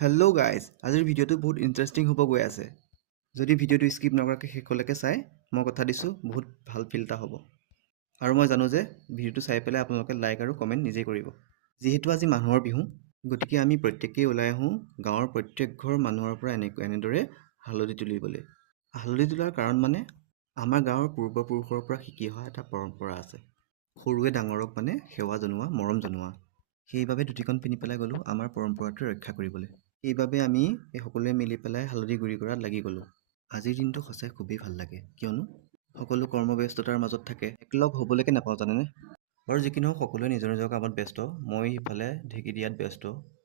Hello' guys, আজিৰ ভিডিঅ'টো বহুত ইণ্টাৰেষ্টিং হ'ব গৈ আছে। যদি ভিডিঅ'টো স্কিপ নকৰাকৈ শেষলৈকে চাই, মই কথা দিছোঁ বহুত ভাল ফিল এটা হ'ব। আৰু মই জানো যে ভিডিঅ'টো চাই পেলাই আপোনালোকে লাইক আৰু কমেণ্ট নিজেই কৰিব। যিহেতু আজি মানুহৰ বিহু, গতিকে আমি প্ৰত্যেকেই ওলাই আহোঁ গাঁৱৰ প্ৰত্যেক ঘৰ মানুহৰ পৰা এনেদৰে হালধি তুলিবলৈ। হালধি তোলাৰ কাৰণ মানে আমাৰ গাঁৱৰ পূৰ্বপুৰুষৰ পৰা শিকি অহা এটা পৰম্পৰা আছে। সৰুৱে ডাঙৰক সেৱা জনোৱা, মৰম জনোৱা। সেইবাবে ধুতিখন পিন্ধি পেলাই গ'লোঁ আমাৰ পৰম্পৰাটো ৰক্ষা কৰিবলৈ। সেইবাবে আমি সকলোৱে মিলি পেলাই হালধি গুড়ি কৰাত লাগি গ'লোঁ। আজিৰ দিনটো সঁচাই খুবেই ভাল লাগে, কিয়নো সকলো কৰ্মব্যস্ততাৰ মাজত থাকে, একলগ হ'বলৈকে নাপাওঁ জানেনে। বাৰু যি কি নহওক, সকলোৱে নিজৰ নিজৰ কামত ব্যস্ত। মই সিফালে ঢেঁকী দিয়াত ব্যস্ত।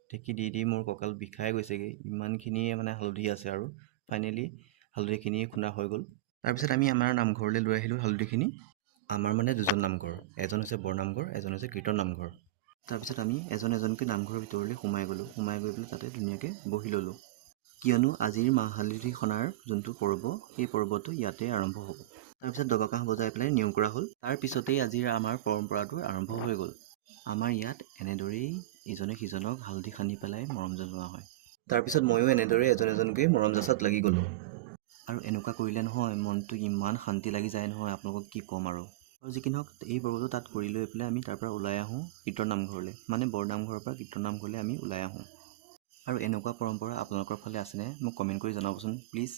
ঢেঁকী দি মোৰ কঁকাল বিষাই গৈছেগৈ। ইমানখিনিয়ে হালধি আছে আৰু ফাইনেলি হালধিখিনি খুন্দা হৈ গ'ল। তাৰপিছত আমি আমাৰ নামঘৰলৈ লৈ আহিলোঁ হালধিখিনি। আমাৰ দুজন নামঘৰ, এজন হৈছে বৰনামঘৰ, এজন হৈছে কীৰ্তন নামঘৰ। তাৰপিছত আমি এজনকৈ নামঘৰৰ ভিতৰলৈ সোমাই গ'লোঁ। সোমাই গৈ পেলাই তাতে ধুনীয়াকৈ বহি ল'লোঁ, কিয়নো আজিৰ মাহ হালধি সনাৰ যোনটো পৰ্ব, সেই পৰ্বটো ইয়াতে আৰম্ভ হ'ব। তাৰপিছত দবাকাঁহ বজাই পেলাই নিয়ম কৰা হ'ল। তাৰপিছতেই আজিৰ আমাৰ পৰম্পৰাটো আৰম্ভ হৈ গ'ল। আমাৰ ইয়াত এনেদৰেই ইজনে সিজনক হালধি সানি পেলাই মৰম জনোৱা হয়। তাৰপিছত ময়ো এনেদৰে এজনকৈ মৰম জাচাত লাগি গ'লোঁ। আৰু এনেকুৱা কৰিলে নহয়, মনটো ইমান শান্তি লাগি যায় নহয়, আপোনালোকক কি ক'ম আৰু যি কি নহওক, এই পৰ্বটো তাত কৰি লৈ পেলাই আমি তাৰ পৰা ওলাই আহোঁ কীৰ্তন নামঘৰলৈ, বৰনামঘৰৰ পৰা কীৰ্তন নামঘৰলৈ আমি ওলাই আহোঁ। আৰু এনেকুৱা পৰম্পৰা আপোনালোকৰ ফালে আছেনে? মোক কমেণ্ট কৰি জনাবচোন প্লিজ।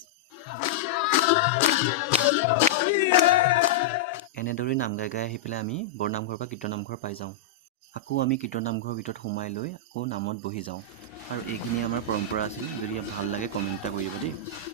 এনেদৰেই নাম গাই আহি পেলাই আমি বৰনামঘৰৰ পৰা কীৰ্তন নামঘৰ পাই যাওঁ। আকৌ আমি কীৰ্তন নামঘৰৰ ভিতৰত সোমাই লৈ আকৌ নামত বহি যাওঁ। আৰু এইখিনিয়ে আমাৰ পৰম্পৰা আছিল। যদি ভাল লাগে কমেণ্ট এটা কৰি দিব দেই।